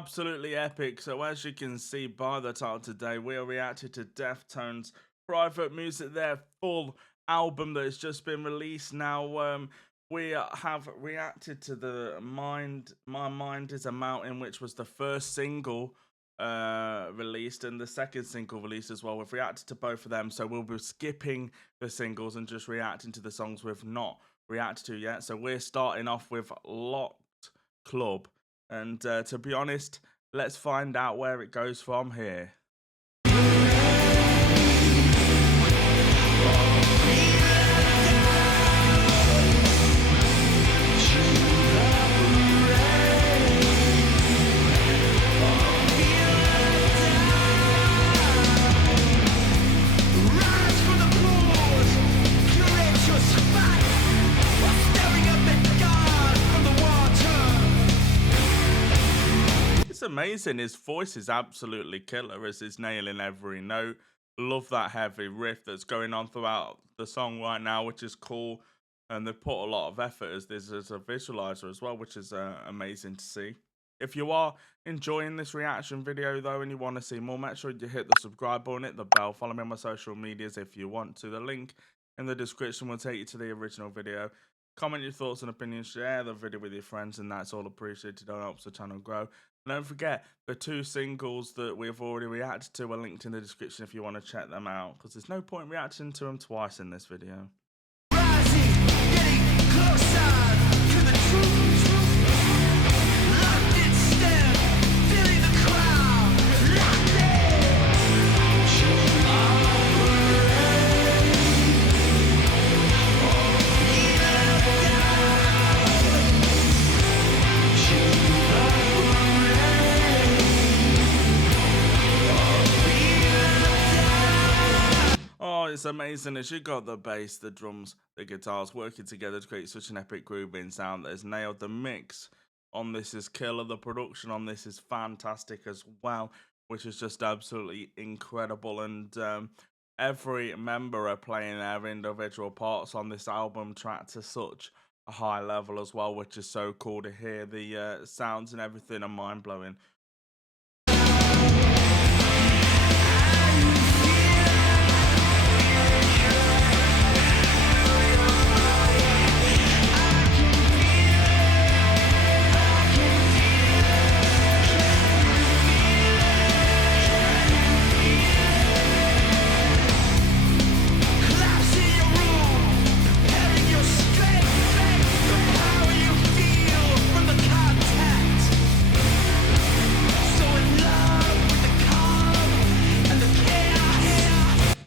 Absolutely epic. So as you can see by the title today, we are reacting to Deftones' Private Music, their full album that has just been released. Now, we have reacted to the My Mind is a Mountain, which was the first single released and the second single released as well. We've reacted to both of them, so we'll be skipping the singles and just reacting to the songs we've not reacted to yet. So we're starting off with Locked Club. And to be honest, let's find out where it goes from here. It's amazing. His voice is absolutely killer as he's nailing every note. Love that heavy riff that's going on throughout the song right now, which is cool. And they've put a lot of effort as this as a visualizer as well, which is amazing to see. If you are enjoying this reaction video though and you want to see more, make sure you hit the subscribe button, hit the bell, follow me on my social medias if you want to. The link in the description will take you to the original video. Comment your thoughts and opinions, share the video with your friends, and that's all appreciated. It helps the channel grow. And don't forget, the two singles that we've already reacted to are linked in the description if you want to check them out, because there's no point reacting to them twice in this video. Rising, getting closer to the truth. Locked in step, feeling the crowd. Locked Oh, it's amazing as you got the bass, the drums, the guitars working together to create such an epic grooving sound that has nailed. The mix on this is killer. The production on this is fantastic as well, which is just absolutely incredible. And every member are playing their individual parts on this album track to such a high level as well, which is so cool to hear. The sounds and everything are mind-blowing.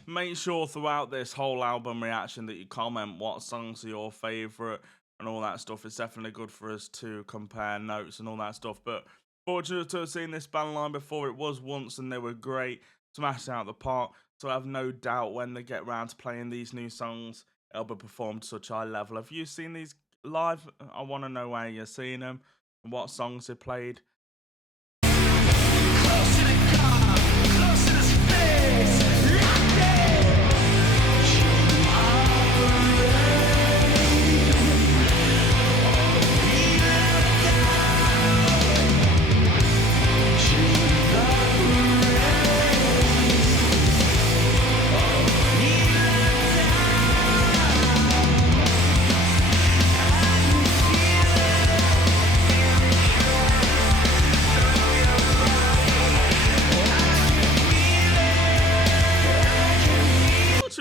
Make sure throughout this whole album reaction that you comment what songs are your favourite and all that stuff. It's definitely good for us to compare notes and all that stuff. But fortunate to have seen this band line before. It was once and they were great, smashed out the park. So I have no doubt when they get round to playing these new songs, it'll be performed to such a high level. Have you seen these live? I want to know where you're seeing them and what songs they played. close to the car, close to the space.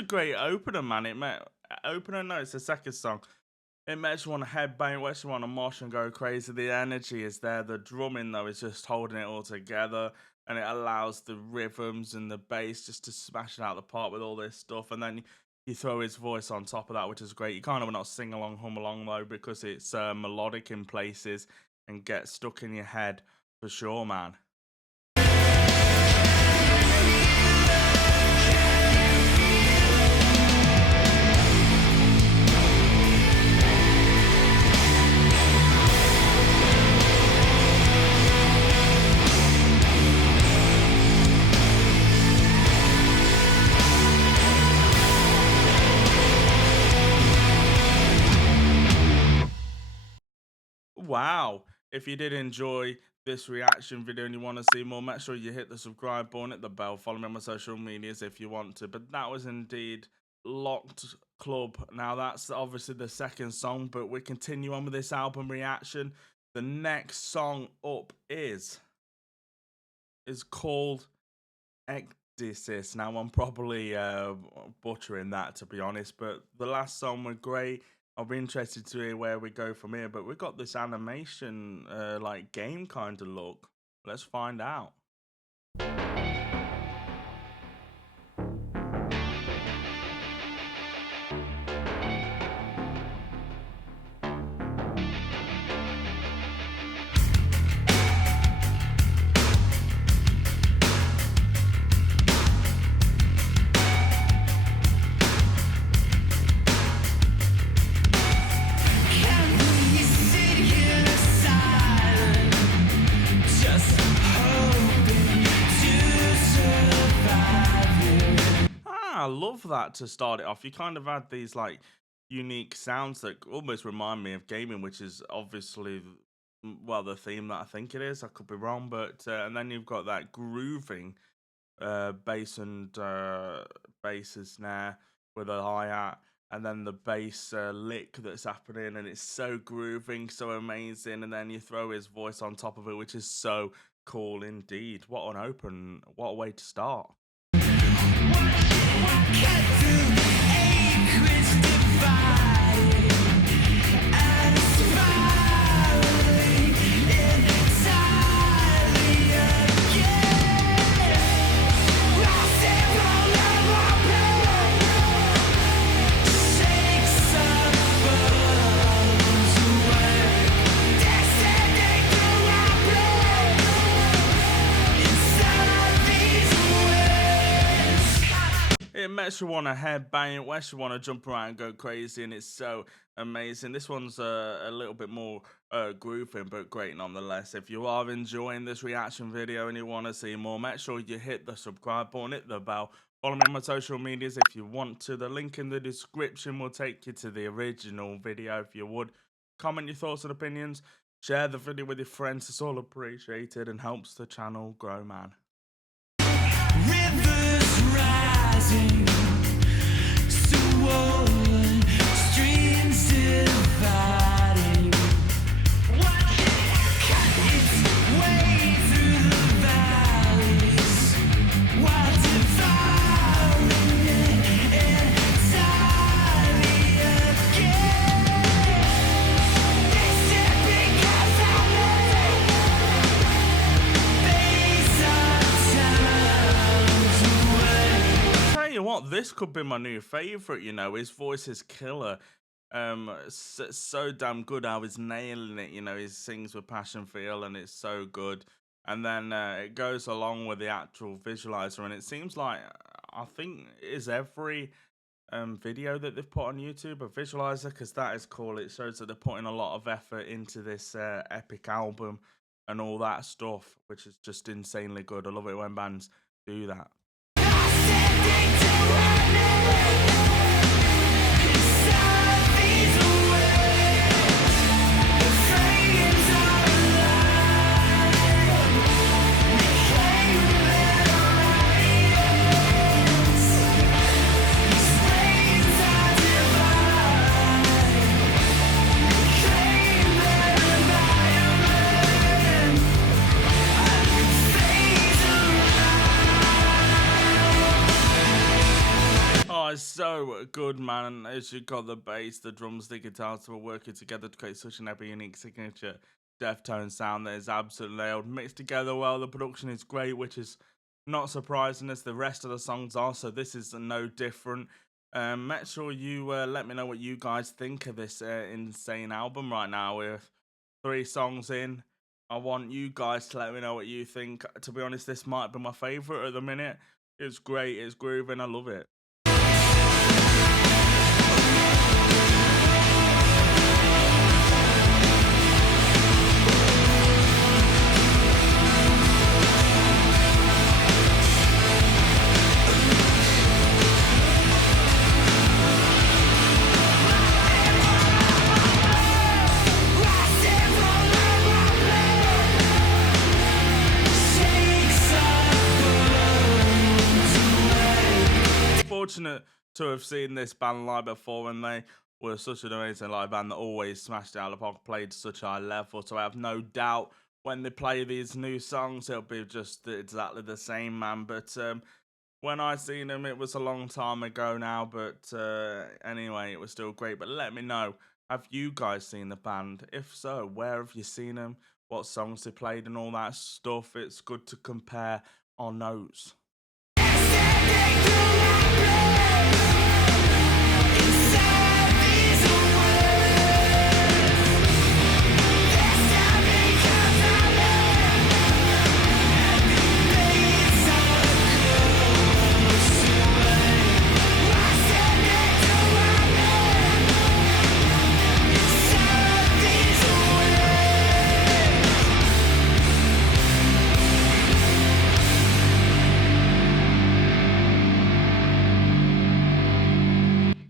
Great opener, man. No, it's the second song. It makes you want to headbang, makes you want to mosh and go crazy. The energy is there. The drumming though is just holding it all together, and it allows the rhythms and the bass just to smash it out of the park with all this stuff. And then you throw his voice on top of that, which is great. You can't not sing along, hum along though, because it's melodic in places and gets stuck in your head for sure, man. Wow. If you did enjoy this reaction video and you want to see more, make sure you hit the subscribe button, hit the bell, follow me on my social medias if you want to. But that was indeed Locked Club. Now that's obviously the second song, but we continue on with this album reaction. The next song up is called Ecdysis. Now I'm probably butchering that, to be honest, but the last song was great. I'll be interested to hear where we go from here, but we got this animation like game kind of look. Let's find out. I love that to start it off. You kind of had these like unique sounds that almost remind me of gaming, which is obviously well the theme that I think it is. I could be wrong, but and then you've got that grooving bass and bass and snare with a hi-hat, and then the bass lick that's happening, and it's so grooving, so amazing, and then you throw his voice on top of it, which is so cool indeed. What a way to start. It makes you want to headbang, it makes you want to jump around and go crazy, and it's so amazing. This one's a little bit more grooving, but great nonetheless. If you are enjoying this reaction video and you want to see more, make sure you hit the subscribe button, hit the bell, follow me on my social medias if you want to. The link in the description will take you to the original video if you would. Comment your thoughts and opinions, share the video with your friends, it's all appreciated and helps the channel grow, man. Rivers rising, swollen, streams dividing. Watch it cut its way through the valleys, while devouring it entirely again. They said because I'm living, face of time. Tell you what, this could be my new favorite. You know, his voice is killer. So damn good how he's nailing it. You know, he sings with passion, feel, and it's so good. And then it goes along with the actual visualizer, and it seems like I think it is every video that they've put on YouTube a visualizer, because that is cool. It shows that they're putting a lot of effort into this epic album and all that stuff, which is just insanely good. I love it when bands do that. It's so good, man. As you got the bass, the drums, the guitars were working together to create such an epic, unique signature Deftones sound that is absolutely nailed. Mixed together well, the production is great, which is not surprising as the rest of the songs are, so this is no different. Make sure you let me know what you guys think of this insane album right now. We're 3 songs in. I want you guys to let me know what you think. To be honest, this might be my favourite at the minute. It's great, it's grooving, I love it. fortunate to have seen this band live before, and they were such an amazing live band that always smashed it out of the park, played such a high level. So I have no doubt when they play these new songs, it'll be just exactly the same, man. But when I seen them, it was a long time ago now. But anyway, it was still great. But let me know, have you guys seen the band? If so, where have you seen them? What songs they played and all that stuff? It's good to compare our notes.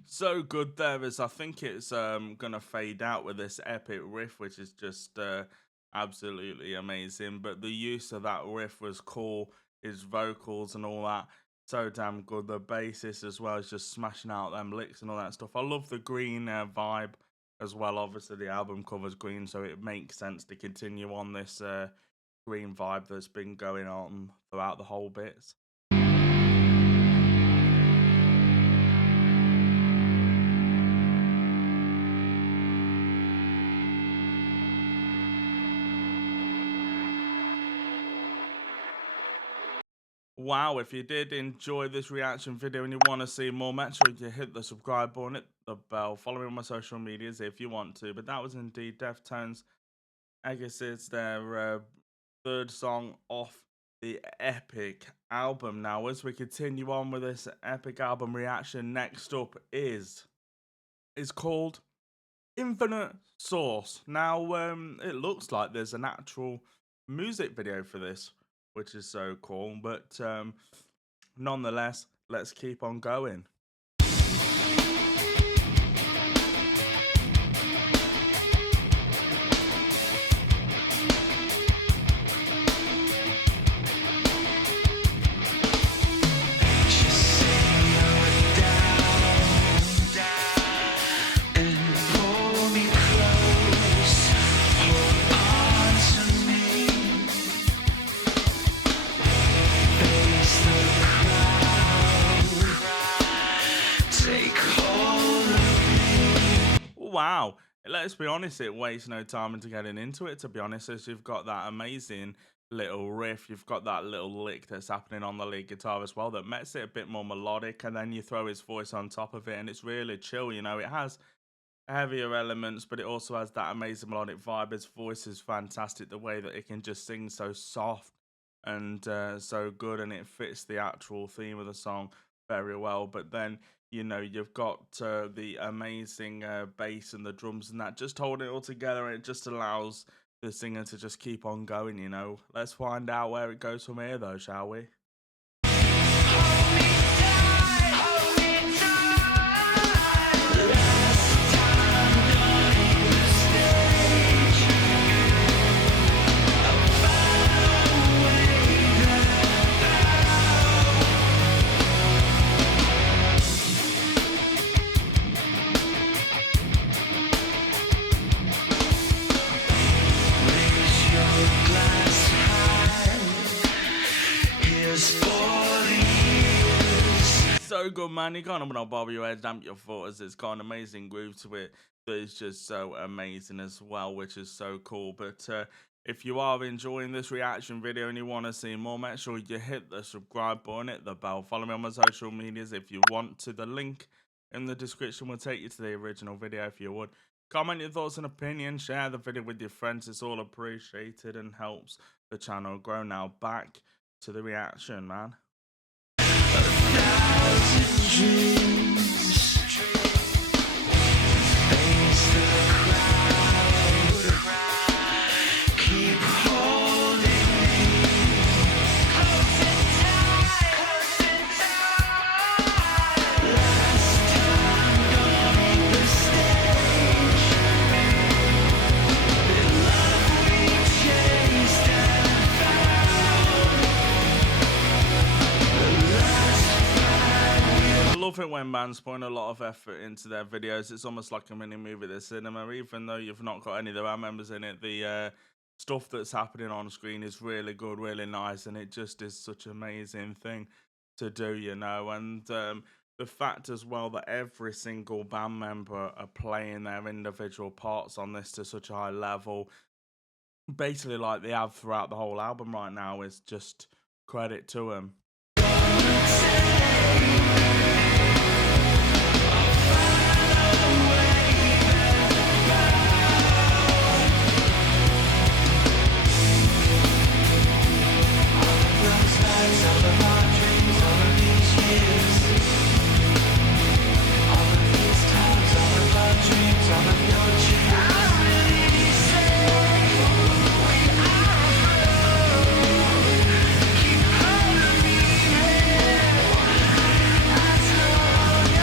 So good there is. I think it's gonna fade out with this epic riff, which is just absolutely amazing. But the use of that riff was cool, his vocals and all that, so damn good. The bassist as well is just smashing out them licks and all that stuff. I love the green vibe as well. Obviously the album covers green, so it makes sense to continue on this green vibe that's been going on throughout the whole bits. Wow, if you did enjoy this reaction video and you want to see more, make sure you hit the subscribe button, hit the bell, follow me on my social medias if you want to. But that was indeed Deftones. I guess it's their third song off the epic album. Now, as we continue on with this epic album reaction, next up is called Infinite Source. Now, it looks like there's an actual music video for this, which is so cool. But nonetheless, let's keep on going. Wow, let's be honest, it wastes no time into getting into it, to be honest, as you've got that amazing little riff, you've got that little lick that's happening on the lead guitar as well that makes it a bit more melodic, and then you throw his voice on top of it and it's really chill. You know, it has heavier elements, but it also has that amazing melodic vibe. His voice is fantastic, the way that it can just sing so soft and so good, and it fits the actual theme of the song very well. But then, you know, you've got the amazing bass and the drums and that just holding it all together, and it just allows the singer to just keep on going, you know. Let's find out where it goes from here though, shall we? So good, man. You can't not bob your head, damp your foot, as it's got an amazing groove to it that is just so amazing as well, which is so cool. But if you are enjoying this reaction video and you want to see more, make sure you hit the subscribe button, hit the bell, follow me on my social medias if you want to. The link in the description will take you to the original video if you would. Comment your thoughts and opinions, share the video with your friends. It's all appreciated and helps the channel grow. Now back to the reaction, man. Dreams face the crowd, keep holding me close and tight, last time on the stage, the love we chased and found. love it when bands put in a lot of effort into their videos. It's almost like a mini movie, the cinema, even though you've not got any of the band members in it. The stuff that's happening on screen is really good, really nice, and it just is such an amazing thing to do, you know. And the fact as well that every single band member are playing their individual parts on this to such a high level, basically like they have throughout the whole album right now, is just credit to them.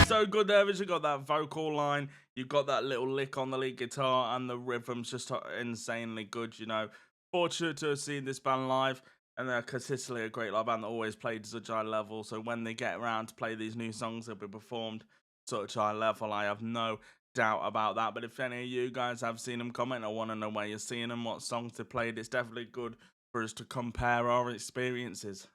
So good there, you got that vocal line, you've got that little lick on the lead guitar, and the rhythm's just insanely good, you know. Fortunate to have seen this band live, and they're consistently a great live band that always played to such a high level, so when they get around to play these new songs, they'll be performed such a high level. I have no doubt about that. But if any of you guys have seen them, comment. I want to know where you're seeing them, what songs they played. It's definitely good for us to compare our experiences.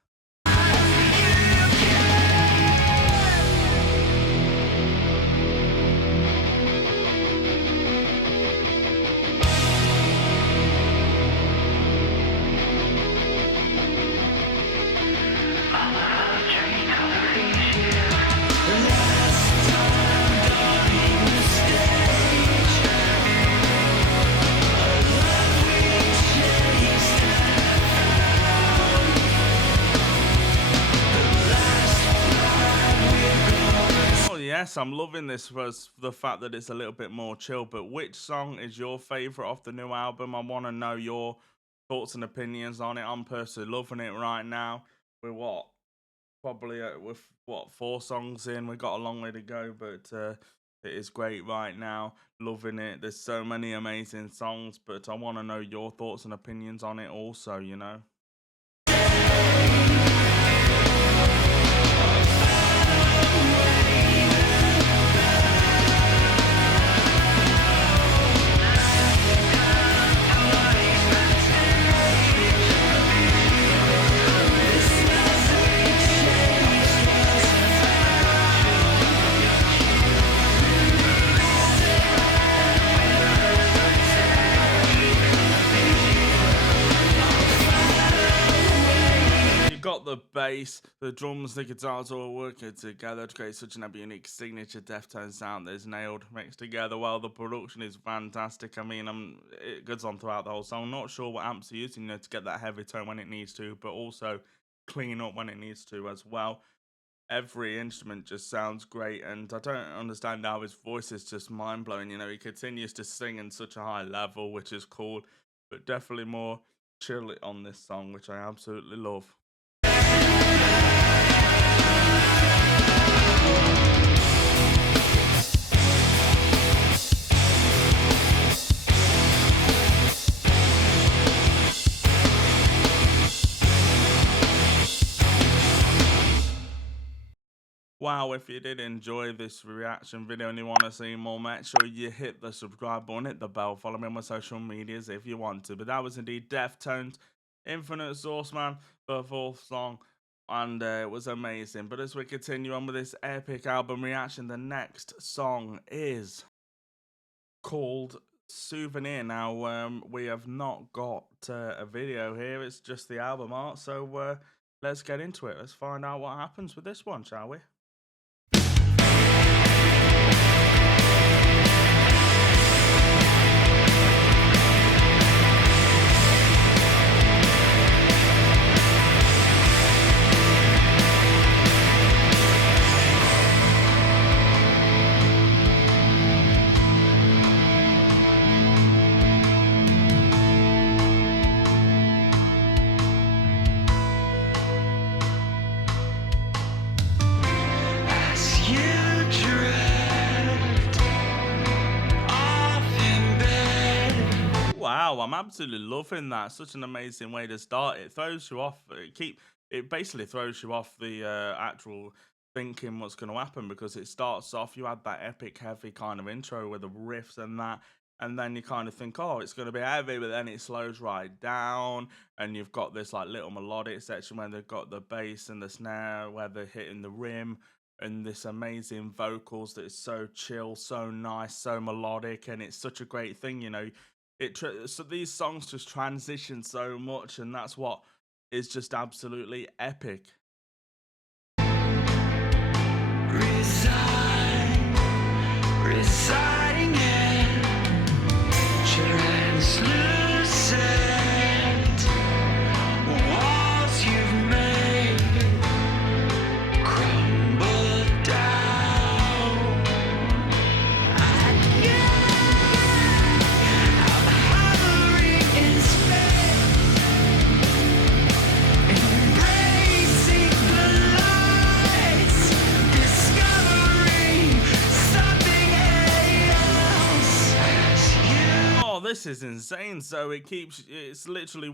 Yes, I'm loving this for the fact that it's a little bit more chill. But which song is your favorite off the new album? I want to know your thoughts and opinions on it. I'm personally loving it right now. We're probably with 4 songs in. We've got a long way to go, but it is great right now. Loving it. There's so many amazing songs, but I want to know your thoughts and opinions on it also, you know. Got the bass, the drums, the guitars all working together to create such an unique signature Deftones sound that is nailed, mixed together well. The production is fantastic. I mean, it goes on throughout the whole song. Not sure what amps are using, you know, to get that heavy tone when it needs to, but also clean up when it needs to as well. Every instrument just sounds great, and I don't understand how his voice is just mind-blowing. You know, he continues to sing in such a high level, which is cool, but definitely more chill on this song, which I absolutely love. Wow, if you did enjoy this reaction video and you want to see more, make sure you hit the subscribe button, hit the bell, follow me on my social medias if you want to. But that was indeed Deftones, Infinite Source, man, the 4th song, and it was amazing. But as we continue on with this epic album reaction, the next song is called Souvenir. Now, we have not got a video here, it's just the album art, so let's get into it. Let's find out what happens with this one, shall we? Wow, I'm absolutely loving that. Such an amazing way to start. It throws you off. It basically throws you off the actual thinking what's going to happen, because it starts off, you had that epic heavy kind of intro with the riffs and that, and then you kind of think, oh, it's going to be heavy, but then it slows right down, and you've got this like little melodic section where they've got the bass and the snare where they're hitting the rim, and this amazing vocals that is so chill, so nice, so melodic, and it's such a great thing, you know. So these songs just transition so much, and that's what is just absolutely epic. Residing in translucent walls you've made crumble down. I'm hovering in space, embracing the lights, discovering something else. Oh, this is insane. So it's literally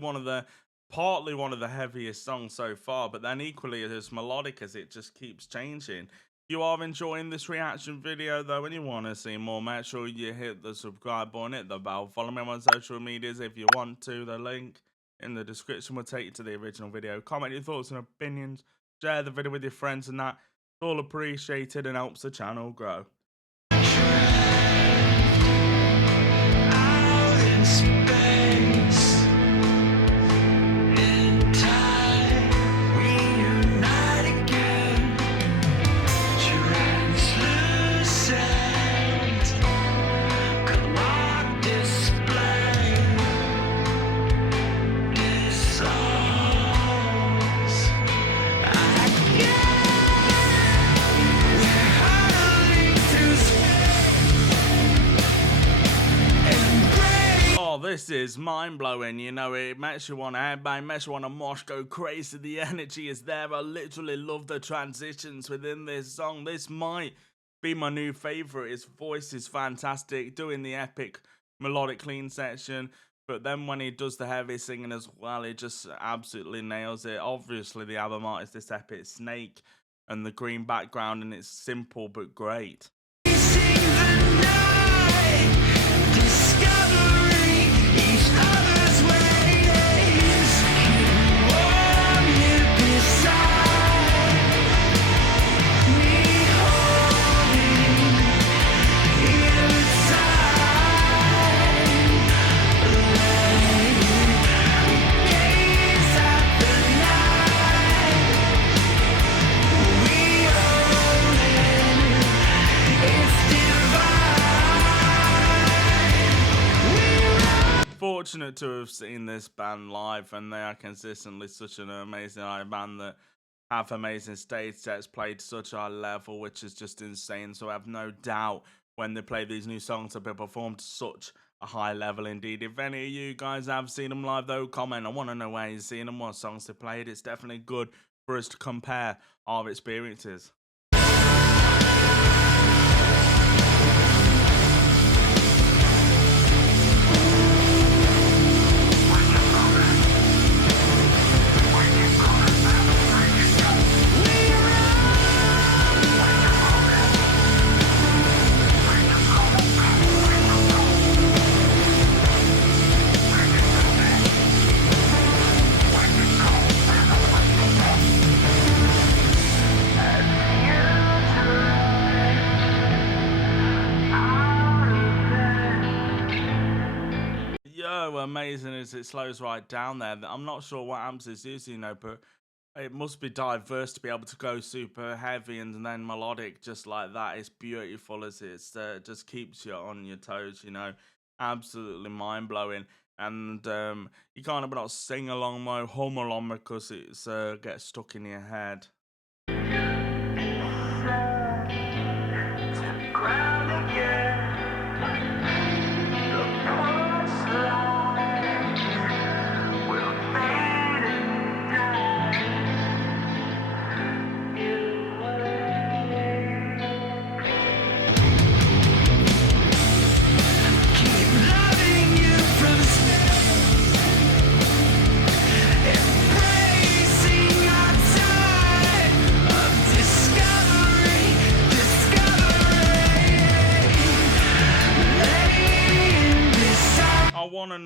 partly one of the heaviest songs so far, but then equally as melodic as it just keeps changing. If you are enjoying this reaction video though, and you want to see more, make sure you hit the subscribe button, hit the bell, follow me on social medias if you want to. The link in the description will take you to the original video. Comment your thoughts and opinions, share the video with your friends, and that's all appreciated and helps the channel grow. Out in space, in time, we unite again. Translucent, come on display, dissolves. We're hurtling through space. Oh, this is mind-blowing, you know, it makes you want to headbang, makes you want to mosh, go crazy, the energy is there. I literally love the transitions within this song. This might be my new favourite. His voice is fantastic, doing the epic melodic clean section, but then when he does the heavy singing as well, he just absolutely nails it. Obviously, the album art is this epic snake and the green background, and it's simple but great. Facing the night, discovering each other's ways. Keep warm here beside me, holding inside. Gaze at the night. We own it. It's divine. Fortunate to have seen this band live, and they are consistently such an amazing live band that have amazing stage sets, played such a high level, which is just insane. So I have no doubt when they play these new songs, they'll be performed to such a high level indeed. If any of you guys have seen them live though, comment. I want to know where you've seen them, what songs they played. It's definitely good for us to compare our experiences. Yo, amazing as it slows right down there. I'm not sure what amps it's using, you know, but it must be diverse to be able to go super heavy and then melodic just like that. It's beautiful as it's just keeps you on your toes, you know. Absolutely mind-blowing. And you can't help but not sing along, hum along, because it's gets stuck in your head. Ground again. The punchline will fade and die. You keep loving you from space, embracing our time.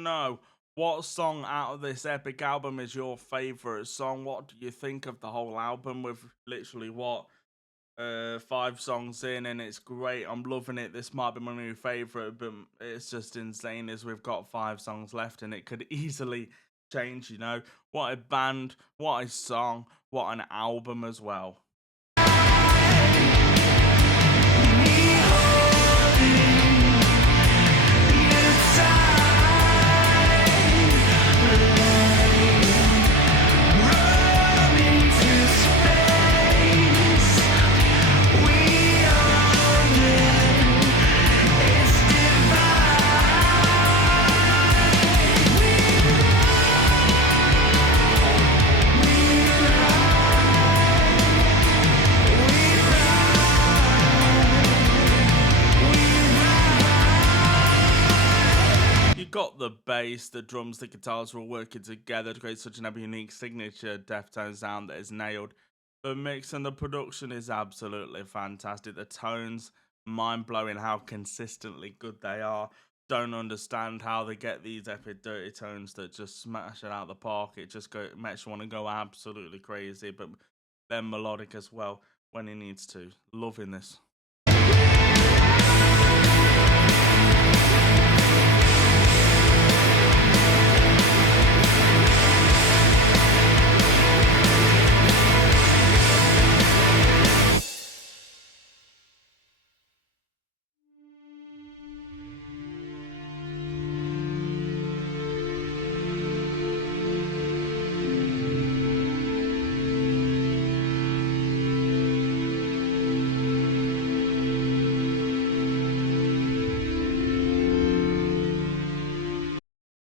know what song out of this epic album is your favorite song. What do you think of the whole album? With literally what 5 songs in, and it's great. I'm loving it. This might be my new favorite, but it's just insane as we've got 5 songs left and it could easily change. What a band, what a song, what an album as well. Got the bass, the drums, the guitars are all working together to create such an unique signature Deftones sound that is nailed. The mix and the production is absolutely fantastic. The tones, mind-blowing how consistently good they are. Don't understand how they get these epic dirty tones that just smash it out of the park. It just makes you want to go absolutely crazy, but they're melodic as well when it needs to. Loving this.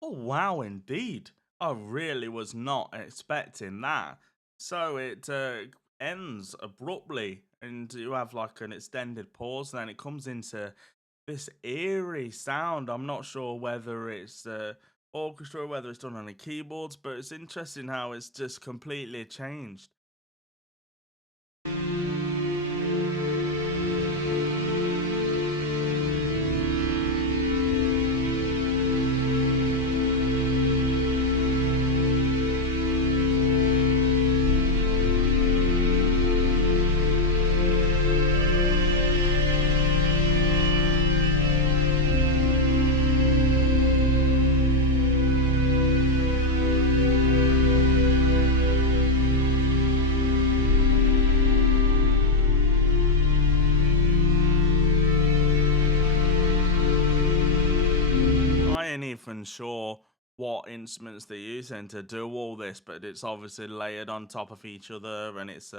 Oh, wow, indeed. I really was not expecting that. So it ends abruptly, and you have like an extended pause, and then it comes into this eerie sound. I'm not sure whether it's orchestra, whether it's done on the keyboards, but it's interesting how it's just completely changed. Even sure what instruments they're using to do all this, but it's obviously layered on top of each other, and it's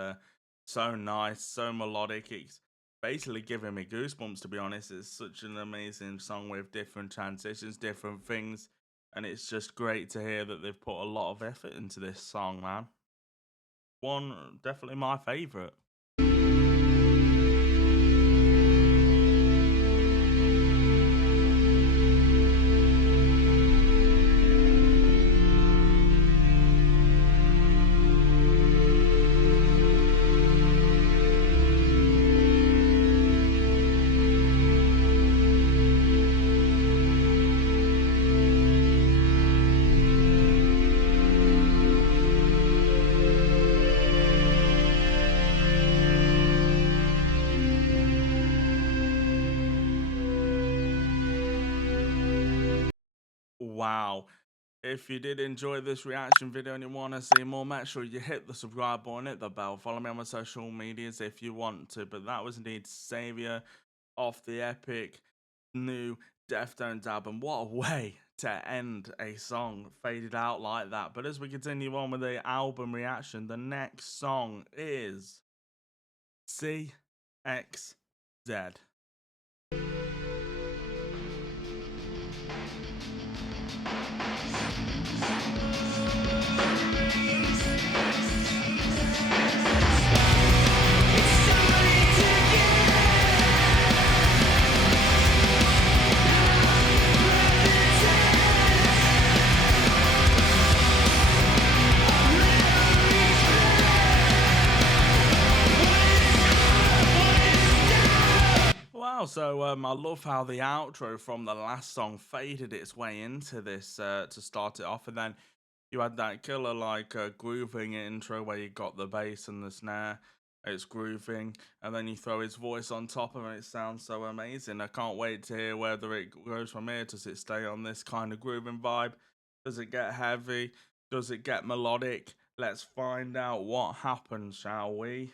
so nice, so melodic. It's basically giving me goosebumps, to be honest. It's such an amazing song with different transitions, different things, and it's just great to hear that they've put a lot of effort into this song, man. One, definitely my favorite. Wow. If you did enjoy this reaction video and you want to see more, make sure you hit the subscribe button, hit the bell, follow me on my social medias if you want to. But that was indeed Savior off the epic new Deftones album. What a way to end a song faded out like that. But as we continue on with the album reaction, the next song is CXZ. now. So I love how the outro from the last song faded its way into this to start it off, and then you had that killer like grooving intro where you got the bass and the snare. It's grooving, and then you throw his voice on top of it. It sounds so amazing. I can't wait to hear whether it goes from here. Does it stay on this kind of grooving vibe? Does it get heavy? Does it get melodic? Let's find out what happens, shall we?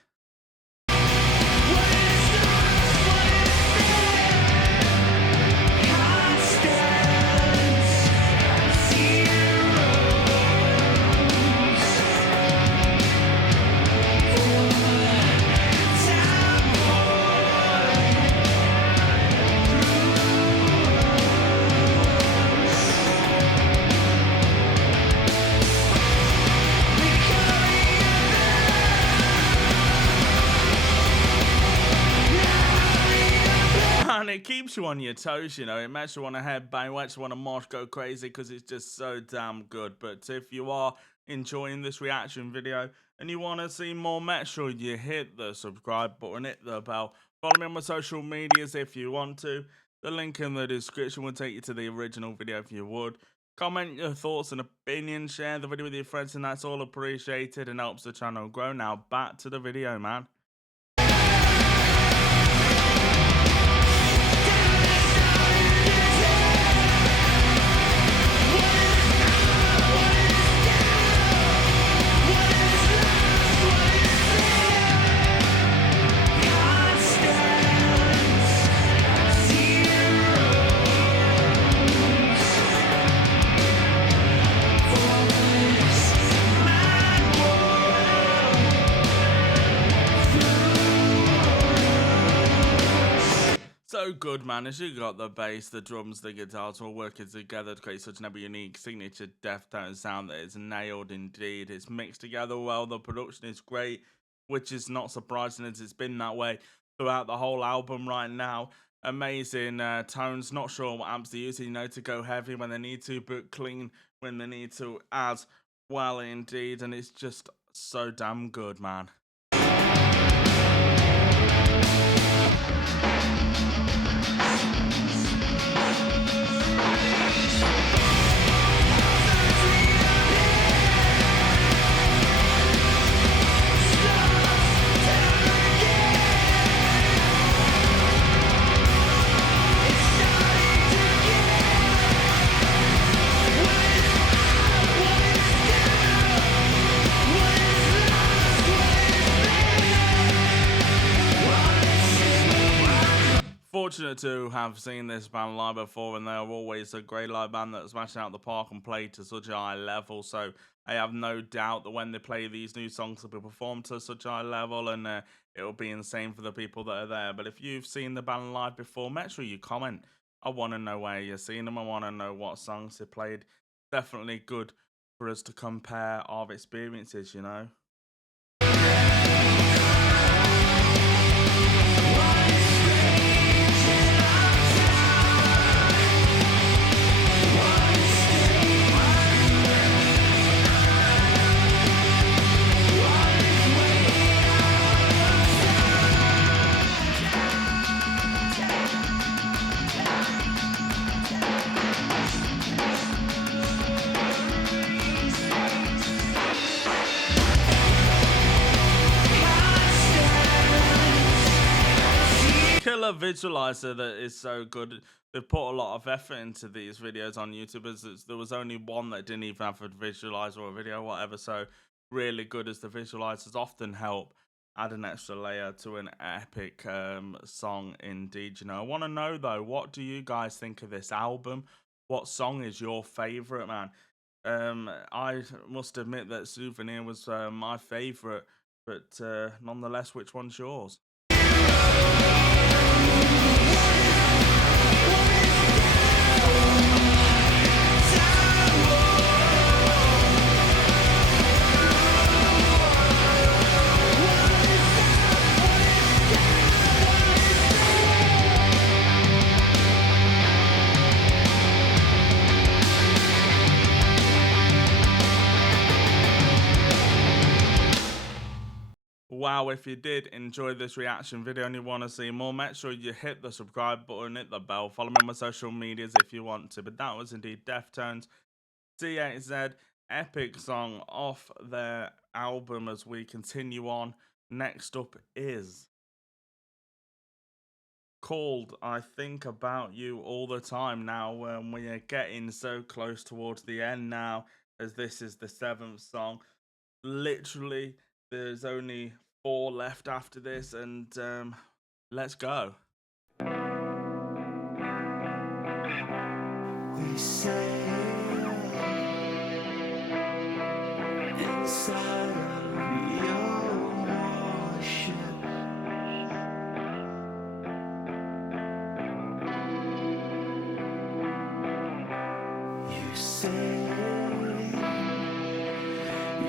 And it keeps you on your toes, you know. It makes you want to headbang, it makes you want to mosh, go crazy, because it's just so damn good. But if you are enjoying this reaction video and you want to see more, make sure you hit the subscribe button, hit the bell, follow me on my social medias if you want to. The link in the description will take you to the original video if you would. Comment your thoughts and opinions, share the video with your friends, and that's all appreciated and helps the channel grow. Now back to the video, man. So good, man. As you got the bass, the drums, the guitars all working together to create such an unique signature Deftones sound that is nailed indeed. It's mixed together well. The production is great, which is not surprising as it's been that way throughout the whole album right now. Amazing tones. Not sure what amps they use, you know, to go heavy when they need to, but clean when they need to as well indeed. And it's just so damn good, man. Fortunate to have seen this band live before, and they're always a great live band that smashes out the park and play to such a high level. So I have no doubt that when they play these new songs, they'll be performed to such a high level, and it'll be insane for the people that are there. But if you've seen the band live before, make sure you comment. I want to know where you've seen them. I want to know what songs they played. Definitely good for us to compare our experiences, you know. Killer visualizer that is so good. They've put a lot of effort into these videos on YouTube, as there was only one that didn't even have a visualizer or a video or whatever. So really good, as the visualizers often help add an extra layer to an epic song indeed. You know, I want to know though, what do you guys think of this album? What song is your favorite, man? I must admit that Souvenir was my favorite, but nonetheless, which one's yours? Wow, if you did enjoy this reaction video and you want to see more, make sure you hit the subscribe button, hit the bell, follow me on my social medias if you want to. But that was indeed Deftones, D8Z, epic song off their album. As we continue on, next up is called I Think About You All the Time. Now, we are getting so close towards the end now, as this is the 7th song. Literally, there's only 4 left after this, and let's go. We sail inside of your ship. You say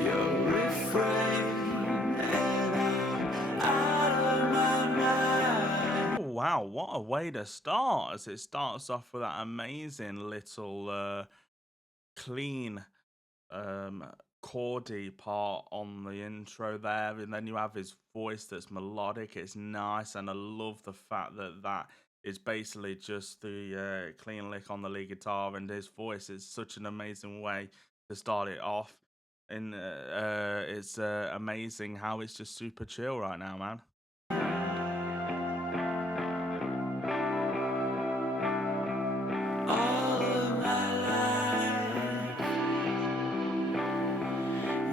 you're refrain, and I'm out of my mind. Oh, wow, what a way to start, as it starts off with that amazing little clean chordy part on the intro there, and then you have his voice that's melodic. It's nice, and I love the fact that that is basically just the clean lick on the lead guitar, and his voice is such an amazing way to start it off. And it's amazing how it's just super chill right now, man. All of my life,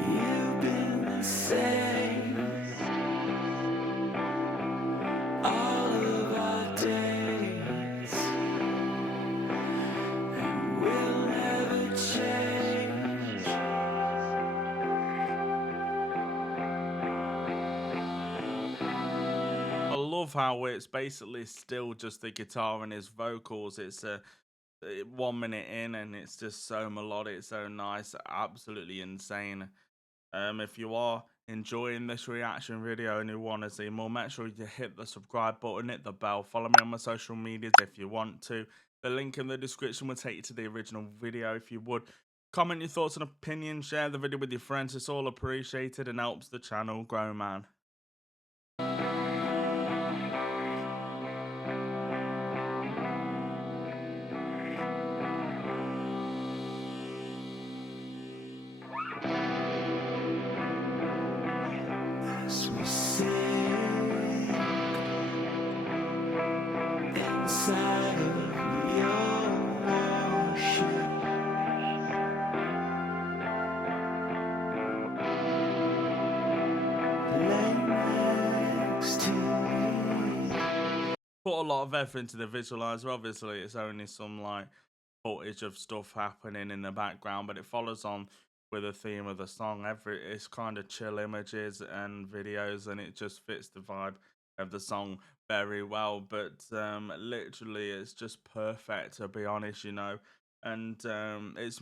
you've been the same. All of our days, and we'll never change. I love how it's basically still just the guitar and his vocals. It's 1 minute in, and it's just so melodic, so nice, absolutely insane. If you are enjoying this reaction video and you want to see more, make sure you hit the subscribe button, hit the bell, follow me on my social medias if you want to. The link in the description will take you to the original video. If you would comment your thoughts and opinions, share the video with your friends, it's all appreciated and helps the channel grow, man. As we sink inside of your ship, lay next to me. Put a lot of effort into the visualizer. Obviously, it's only some like footage of stuff happening in the background, but it follows on with the theme of the song. It's kind of chill images and videos, and it just fits the vibe of the song very well. But literally, it's just perfect, to be honest, you know. And it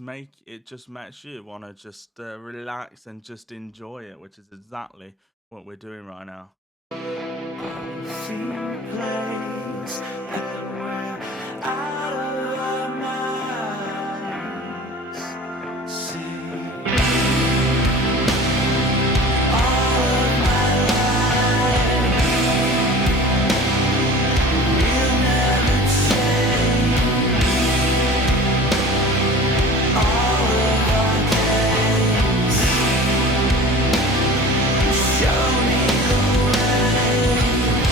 just makes you want to just relax and just enjoy it, which is exactly what we're doing right now. Unseen place, and we're out of our minds. Sing all of my life, we'll never change. All of our days, show me the way.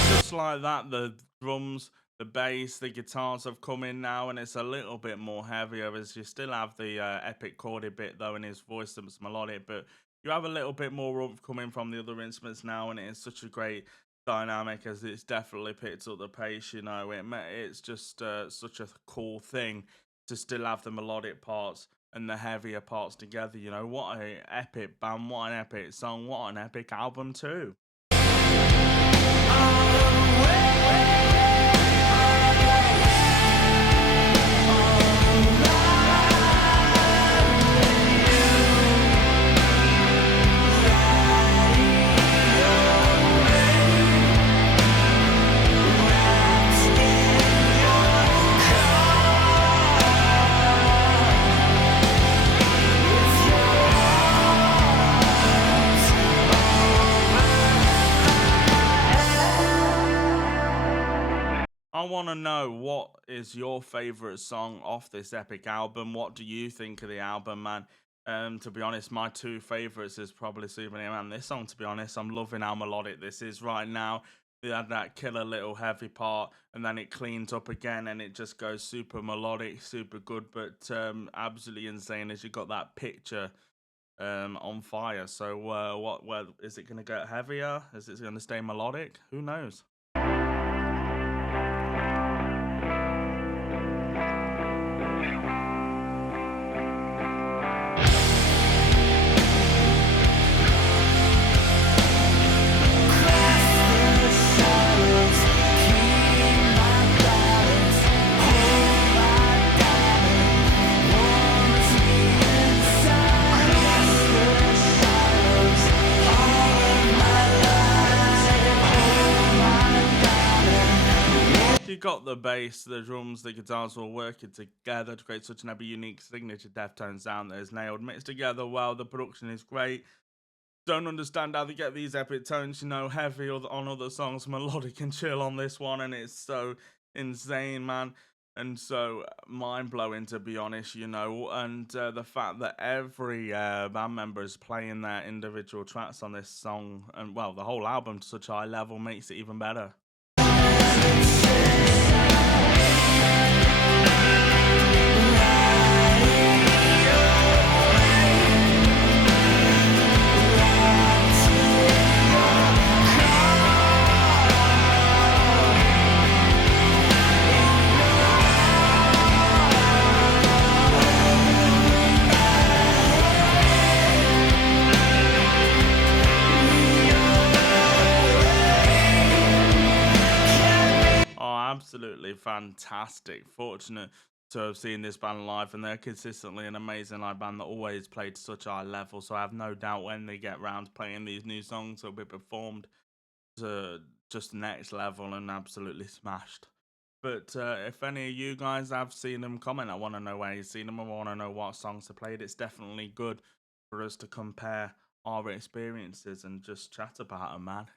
Just like that, the drums, the bass, the guitars have come in now, and it's a little bit more heavier, as you still have the epic chorded bit though, and his voice that's melodic, but you have a little bit more oomph coming from the other instruments now, and it is such a great dynamic, as it's definitely picked up the pace, you know. It's just such a cool thing to still have the melodic parts and the heavier parts together, you know. What an epic band, what an epic song, what an epic album too. I want to know, what is your favorite song off this epic album? What do you think of the album, man? To be honest, my two favorites is probably Souvenir and this song. To be honest, I'm loving how melodic this is right now. They had that killer little heavy part, and then it cleans up again, and it just goes super melodic, super good, but absolutely insane as you got that picture on fire. So, what is it going to get heavier? Is it going to stay melodic? Who knows? You got the bass, the drums, the guitars all working together to create such an ever unique signature Deftones sound that is nailed, mixed together well. The production is great. Don't understand how they get these epic tones, heavy on other songs, melodic and chill on this one, and it's so insane, man. And so mind blowing, to be honest, and the fact that every band member is playing their individual tracks on this song, and well, the whole album to such a high level makes it even better. Absolutely fantastic. Fortunate to have seen this band live, and they're consistently an amazing live band that always played to such a high level. So I have no doubt when they get round to playing these new songs, they'll be performed to just next level and absolutely smashed. But if any of you guys have seen them, comment. I want to know where you've seen them. I want to know what songs they played. It's definitely good for us to compare our experiences and just chat about them, man.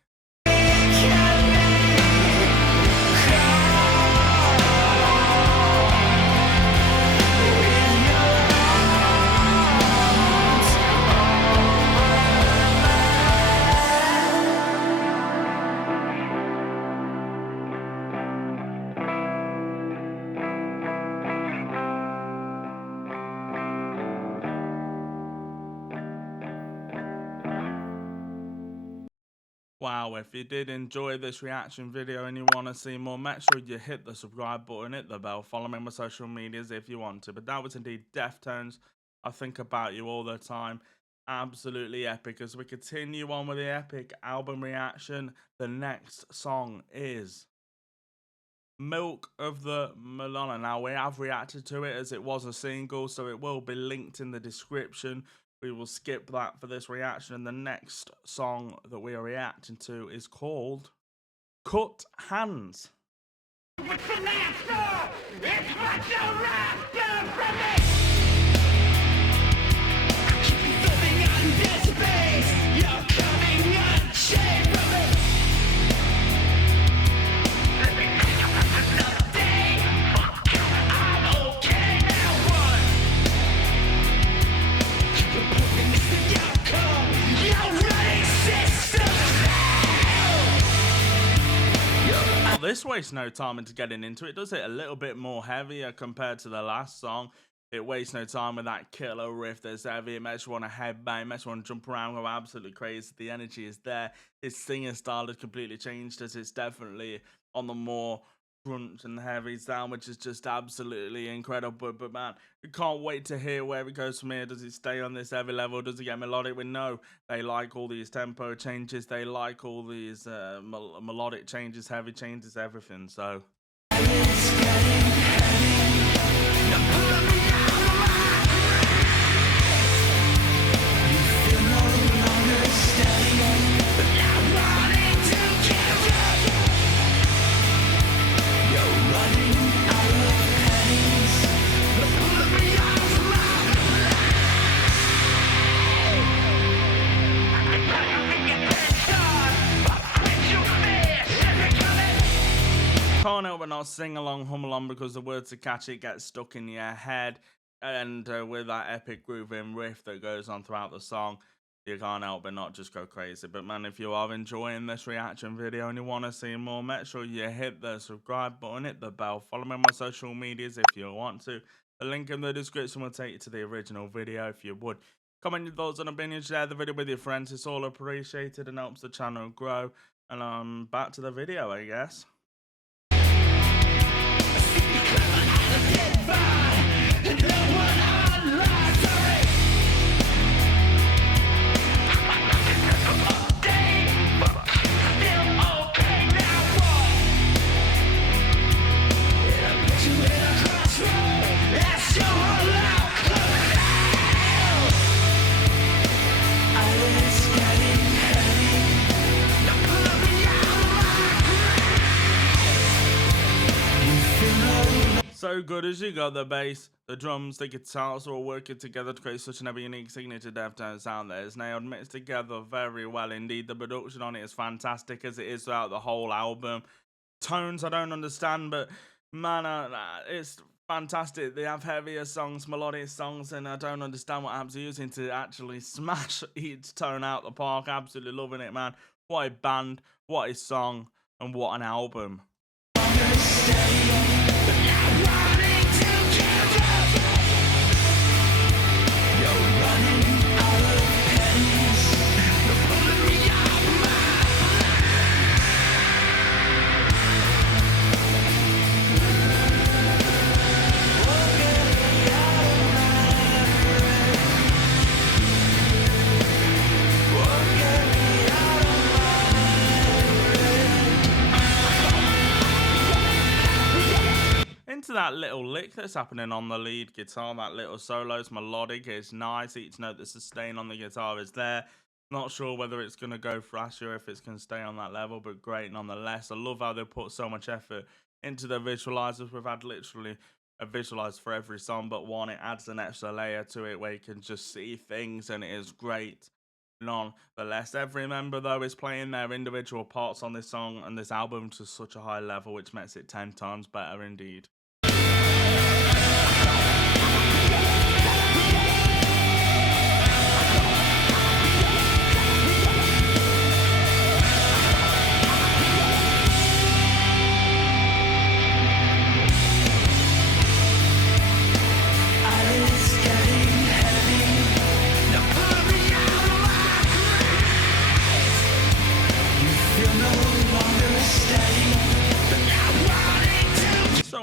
Wow, if you did enjoy this reaction video and you want to see more, make sure you hit the subscribe button, hit the bell, follow me on my social medias if you want to. But that was indeed Deftones. I think about you all the time. Absolutely epic. As we continue on with the epic album reaction, the next song is Milk of the Madonna. Now, we have reacted to it as it was a single, so it will be linked in the description. We will skip that for this reaction, and the next song that we are reacting to is called Cut Hands. What's the answer? It's what's the raptor from me! Keep living on this space. You're coming unchained from it. Let me take you for another day. Fuck you, I'm okay now. Run. You're putting this in your outcome. You're running systems now. Well, this wastes no time into getting into it. Does it a little bit more heavier compared to the last song. It wastes no time with that killer riff that's heavy. It makes you want to headbang, makes you want to jump around, go absolutely crazy. The energy is there. His singing style has completely changed as it's definitely on the more crunch and heavy sound, which is just absolutely incredible. But man, we can't wait to hear where it goes from here. Does it stay on this heavy level? Does it get melodic? We know they like all these tempo changes. They like all these melodic changes, heavy changes, everything. So can't help but not sing along, hum along, because the words are catchy, it gets stuck in your head, and with that epic grooving riff that goes on throughout the song, you can't help but not just go crazy. But man, if you are enjoying this reaction video and you want to see more, make sure you hit the subscribe button, hit the bell, follow me on my social medias if you want to. The link in the description will take you to the original video if you would. Comment your thoughts and opinions, share the video with your friends, it's all appreciated and helps the channel grow. And back to the video, I guess. So good as you got the bass, the drums, the guitars are all working together to create such an unique signature Deftones sound that is nailed, mixed together very well indeed. The production on it is fantastic as it is throughout the whole album. Tones I don't understand, but man, it's fantastic. They have heavier songs, melodic songs, and I don't understand what Ab's using to actually smash each tone out the park. Absolutely loving it, man. What a band, what a song, and what an album. Into that little lick that's happening on the lead guitar, that little solo is melodic, it's nice, each note that's sustained on the guitar is there. Not sure whether it's going to go thrashier, if it's going to stay on that level, but great nonetheless. I love how they put so much effort into the visualizers. We've had literally a visualizer for every song but one. It adds an extra layer to it where you can just see things, and it is great. Nonetheless, every member though is playing their individual parts on this song and this album to such a high level, which makes it 10 times better indeed.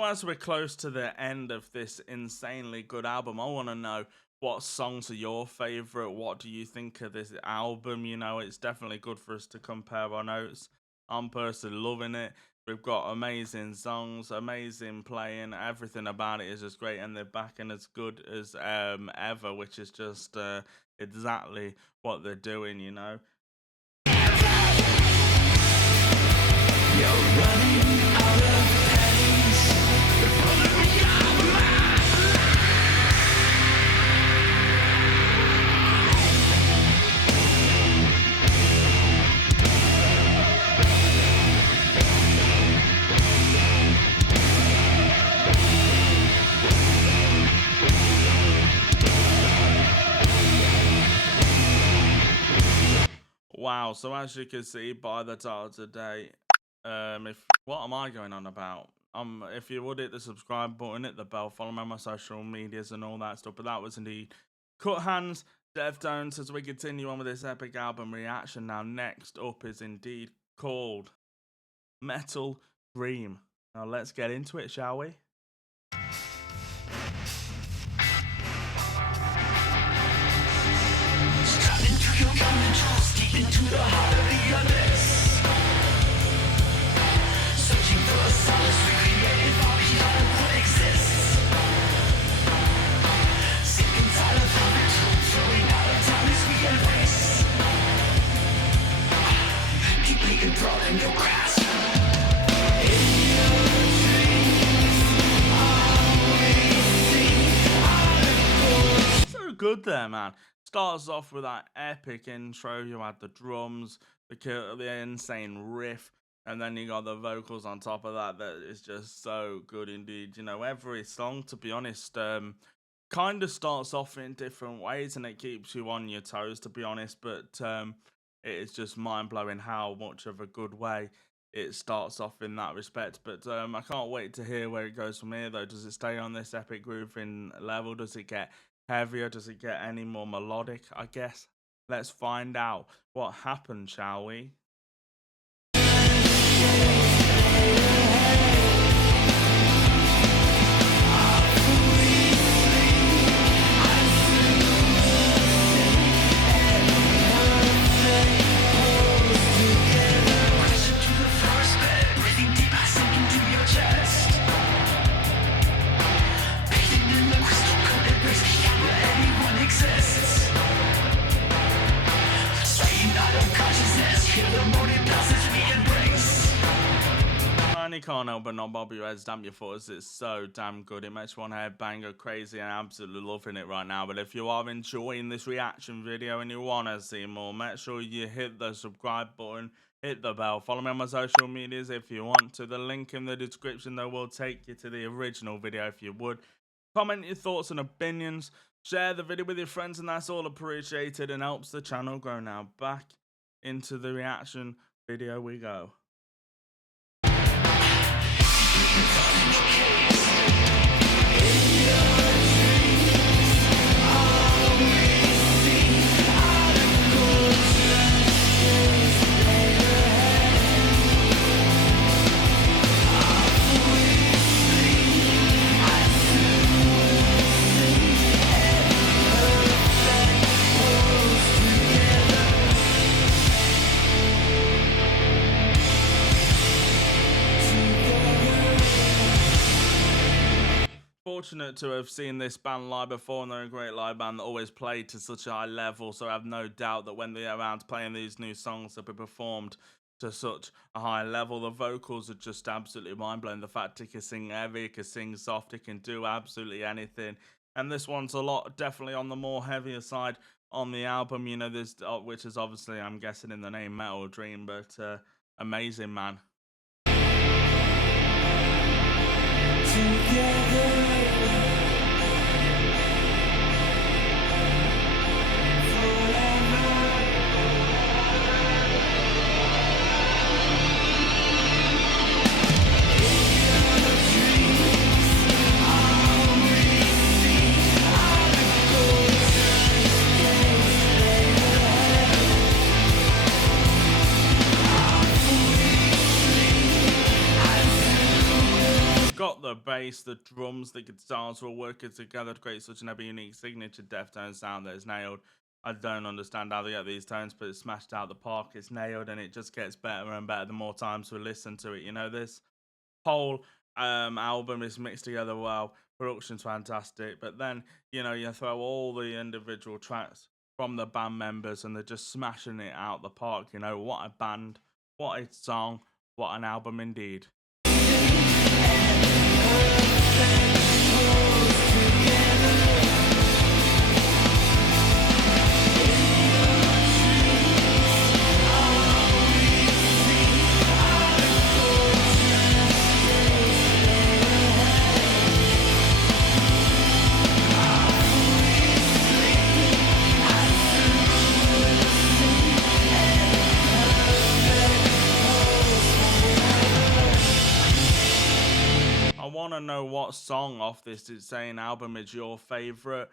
As we're close to the end of this insanely good album, I want to know what songs are your favorite. What do you think of this album? You know, it's definitely good for us to compare our notes. I'm personally loving it. We've got amazing songs, amazing playing, everything about it is just great, and they're back and as good as ever, which is just exactly what they're doing, you know. You're running out of pennies. Wow, so as you can see by the title today, what am I going on about? If you would hit the subscribe button, hit the bell, follow me on my social medias and all that stuff. But that was indeed Cut Hands, Deftones, as we continue on with this epic album reaction. Now, next up is indeed called Metal Dream. Now, let's get into it, shall we? Step into your dimensions, deep into the heart of the abyss. Searching for a solace recreated far beyond what exists. Sick and tired of having to throwing out of time as we embrace. Deeply enthralled in your grasp. In your dreams, always sing. So good there, man. Starts off with that epic intro. You had the drums, the insane riff, And then you got the vocals on top of that that is just so good indeed. You know, every song, to be honest, kind of starts off in different ways and it keeps you on your toes, to be honest. But it is just mind blowing how much of a good way it starts off in that respect. But I can't wait to hear where it goes from here, though. Does it stay on this epic grooving level? Does it get heavier? Does it get any more melodic? I guess. Let's find out what happened, shall we? You can't help but not bob your head, stamp your foot, it's so damn good. It makes you want to headbang, go crazy, and I'm absolutely loving it right now. But if you are enjoying this reaction video and you want to see more, make sure you hit the subscribe button, hit the bell, follow me on my social medias if you want to. The link in the description though will take you to the original video if you would. Comment your thoughts and opinions, share the video with your friends, and that's all appreciated and helps the channel grow. Now back into the reaction video we go. Fortunate to have seen this band live before, and they're a great live band that always played to such a high level, so I have no doubt that when they're around playing these new songs, they'll be performed to such a high level. The vocals are just absolutely mind-blowing. The fact he can sing heavy, he can sing soft, he can do absolutely anything. And this one's a lot, definitely on the more heavier side on the album, you know, this, which is obviously, I'm guessing in the name, Metal Dream, but amazing, man. Got the bass, the drums, the guitars were working together to create such an ever unique signature Deftones sound that is nailed. I don't understand how they get these tones, but it's smashed out the park. It's nailed, and it just gets better and better the more times we listen to it. You know, this whole album is mixed together well. Production's fantastic, but then you know you throw all the individual tracks from the band members, and they're just smashing it out the park. You know, what a band, what a song, what an album indeed. Want to know what song off this insane album is your favorite.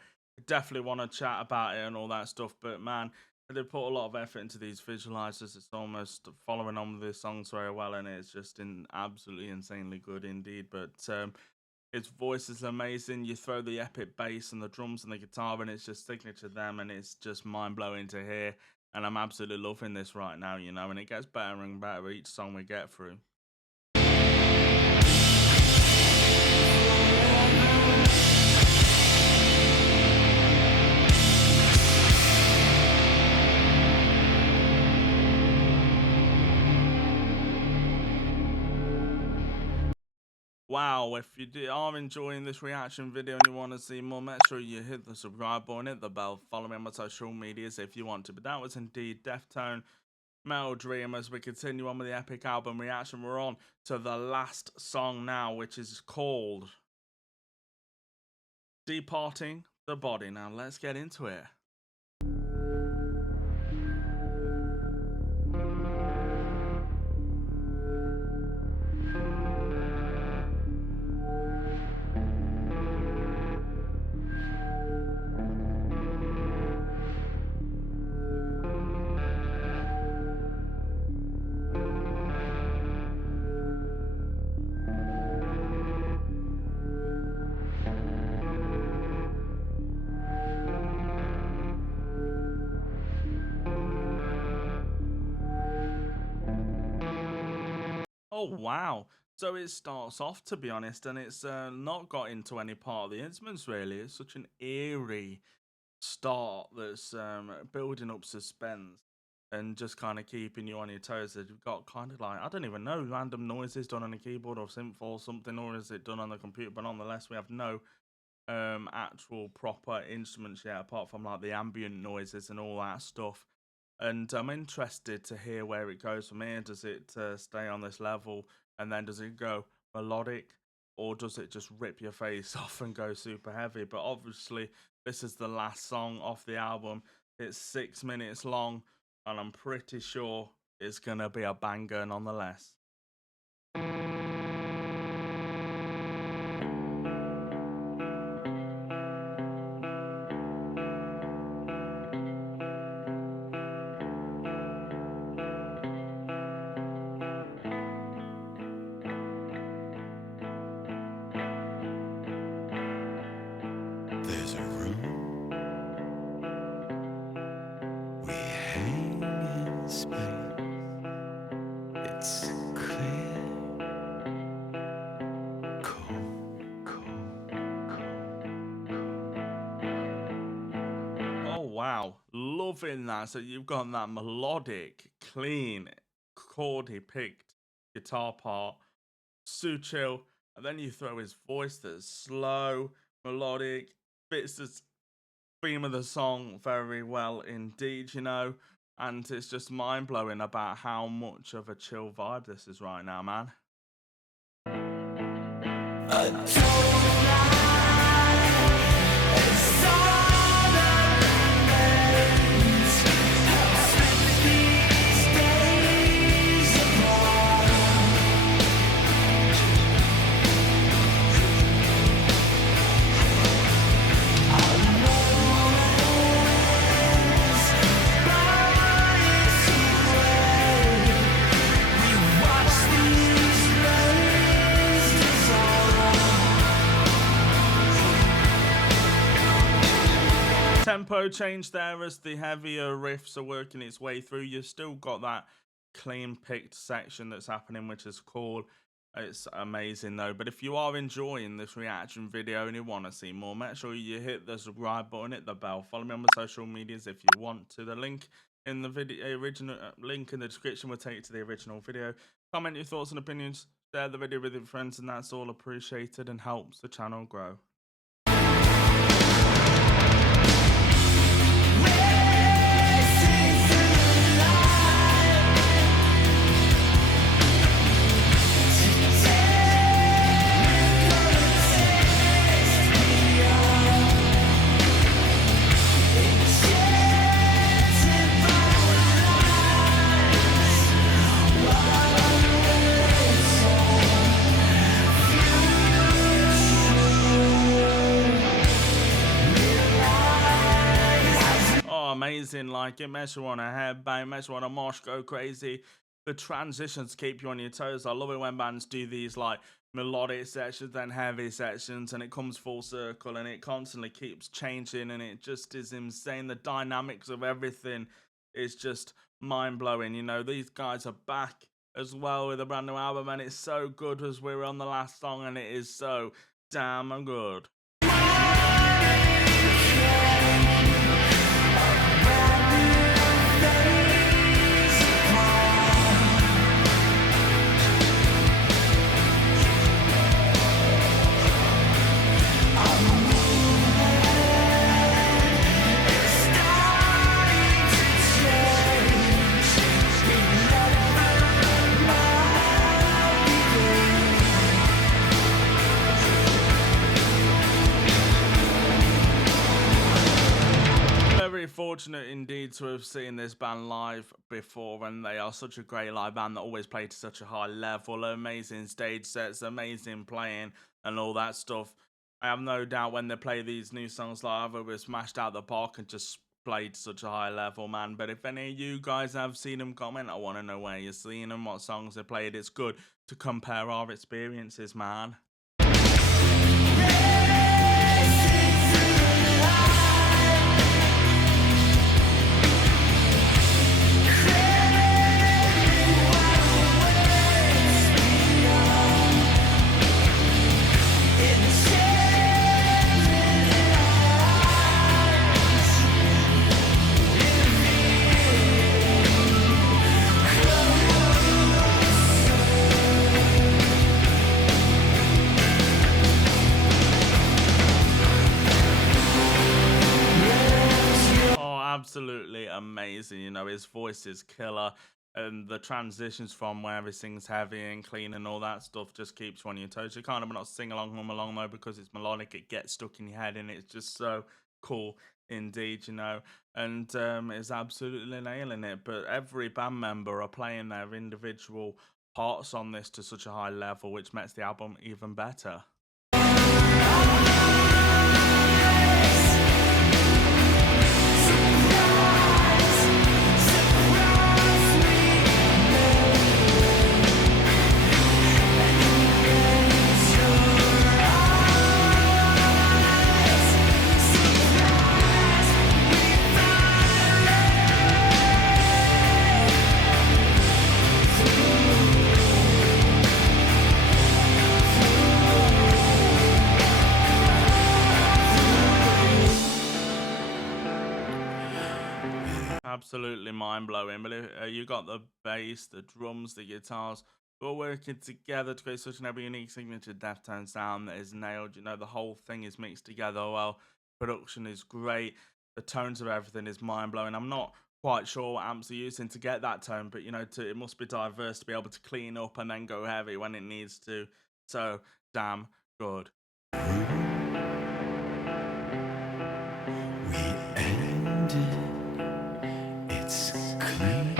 Definitely want to chat about it and all that stuff, but man, they put a lot of effort into these visualizers. It's almost following on with the songs very well, and it's just absolutely insanely good indeed. But its voice is amazing. You throw the epic bass and the drums and the guitar, and it's just signature them, and it's just mind-blowing to hear, and I'm absolutely loving this right now, you know, and it gets better and better each song we get through. Wow, if you are enjoying this reaction video and you want to see more, make sure you hit the subscribe button, hit the bell, follow me on my social medias if you want to. But that was indeed Deftone Metaldream. As we continue on with the epic album reaction, we're on to the last song now, which is called Departing the Body. Now let's get into it. Oh wow! So it starts off, to be honest, and it's not got into any part of the instruments really. It's such an eerie start that's building up suspense and just kind of keeping you on your toes. That you've got kind of like, I don't even know, random noises done on a keyboard or synth or something, or is it done on the computer? But nonetheless, we have no actual proper instruments yet, apart from like the ambient noises and all that stuff. And I'm interested to hear where it goes from here. Does it stay on this level, and then does it go melodic, or does it just rip your face off and go super heavy? But obviously, this is the last song off the album. It's 6 minutes long, and I'm pretty sure it's gonna be a banger nonetheless. There's a room we hang in space. It's clear, cold, cold, cold. Oh wow, loving that. So you've got that melodic, clean, chordy picked guitar part, so chill, and then you throw his voice that's slow, melodic, fits the theme of the song very well indeed, you know, and it's just mind blowing about how much of a chill vibe this is right now, man. Tempo change there as the heavier riffs are working its way through. You've still got that clean picked section that's happening, which is cool. It's amazing though. But if you are enjoying this reaction video and you want to see more, make sure you hit the subscribe button, hit the bell, follow me on my social medias if you want to. The link in the video, original link in the description will take you to the original video. Comment your thoughts and opinions, share the video with your friends, and that's all appreciated and helps the channel grow. Amazing, like it makes you want to headbang, makes you want to mosh, go crazy. The transitions keep you on your toes. I love it when bands do these like melodic sections, then heavy sections, and it comes full circle and it constantly keeps changing, and it just is insane. The dynamics of everything is just mind-blowing. You know, these guys are back as well with a brand new album, and it's so good as we're on the last song, and it is so damn good. fortunate indeed to have seen this band live before, and they are such a great live band that always play to such a high level, amazing stage sets, amazing playing, and all that stuff. I have no doubt when they play these new songs live, it was smashed out the park and just played to such a high level, man. But if any of you guys have seen them, comment. I want to know where you're seeing them, what songs they played. It's good to compare our experiences, man. Absolutely amazing. You know, his voice is killer, and the transitions from where he sings heavy and clean and all that stuff just keeps you on your toes. You can't not sing along, hum along though, because it's melodic. It gets stuck in your head, and it's just so cool indeed. You know, and it's absolutely nailing it. But every band member are playing their individual parts on this to such a high level, which makes the album even better. Absolutely mind blowing. But you got the bass, the drums, the guitars, all working together to create such an every unique signature Deftones sound that is nailed. You know, the whole thing is mixed together well. Production is great. The tones of everything is mind blowing. I'm not quite sure what amps are using to get that tone, but you know, it must be diverse to be able to clean up and then go heavy when it needs to. So damn good. We ended. It's clean.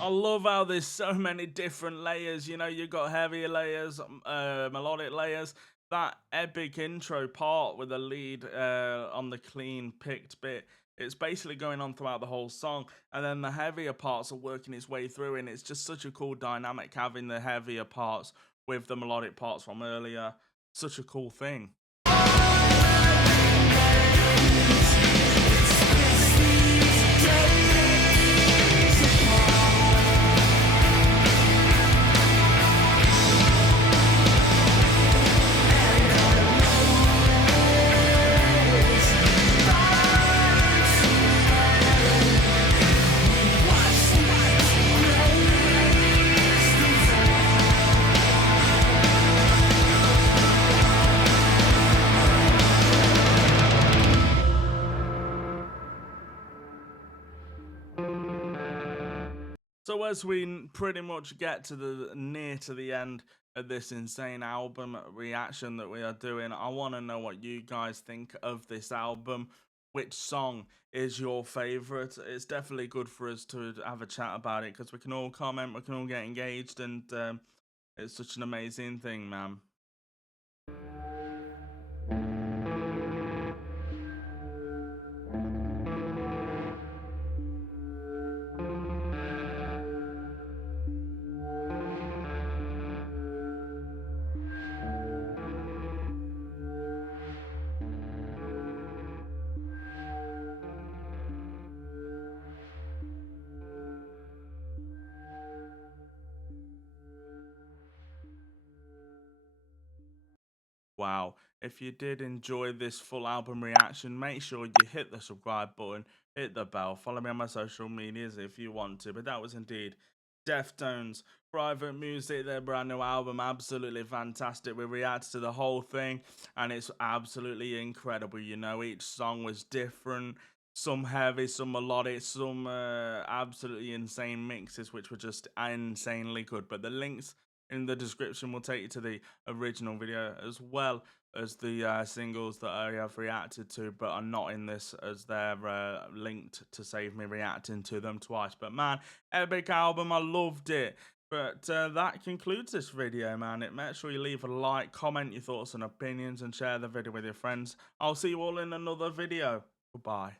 I love how there's so many different layers. You know, you got heavier layers, melodic layers. That epic intro part with the lead on the clean picked bit, it's basically going on throughout the whole song, and then the heavier parts are working its way through, and it's just such a cool dynamic having the heavier parts with the melodic parts from earlier. Such a cool thing. So as we pretty much get to the near to the end of this insane album reaction that we are doing, I want to know what you guys think of this album. Which song is your favorite? It's definitely good for us to have a chat about it because we can all comment, we can all get engaged, and it's such an amazing thing, man. Wow, If you did enjoy this full album reaction, make sure you hit the subscribe button, hit the bell, follow me on my social medias if you want to. But that was indeed Deftones, Private Music, their brand new album, absolutely fantastic. We reacted to the whole thing, and it's absolutely incredible. You know, each song was different, some heavy, some melodic, some absolutely insane mixes, which were just insanely good. But the links in the description will take you to the original video as well as the singles that I have reacted to, but are not in this as they're linked to save me reacting to them twice. But man, epic album, I loved it. But that concludes this video, man. Make sure you leave a like, comment your thoughts and opinions, and share the video with your friends. I'll see you all in another video. Goodbye.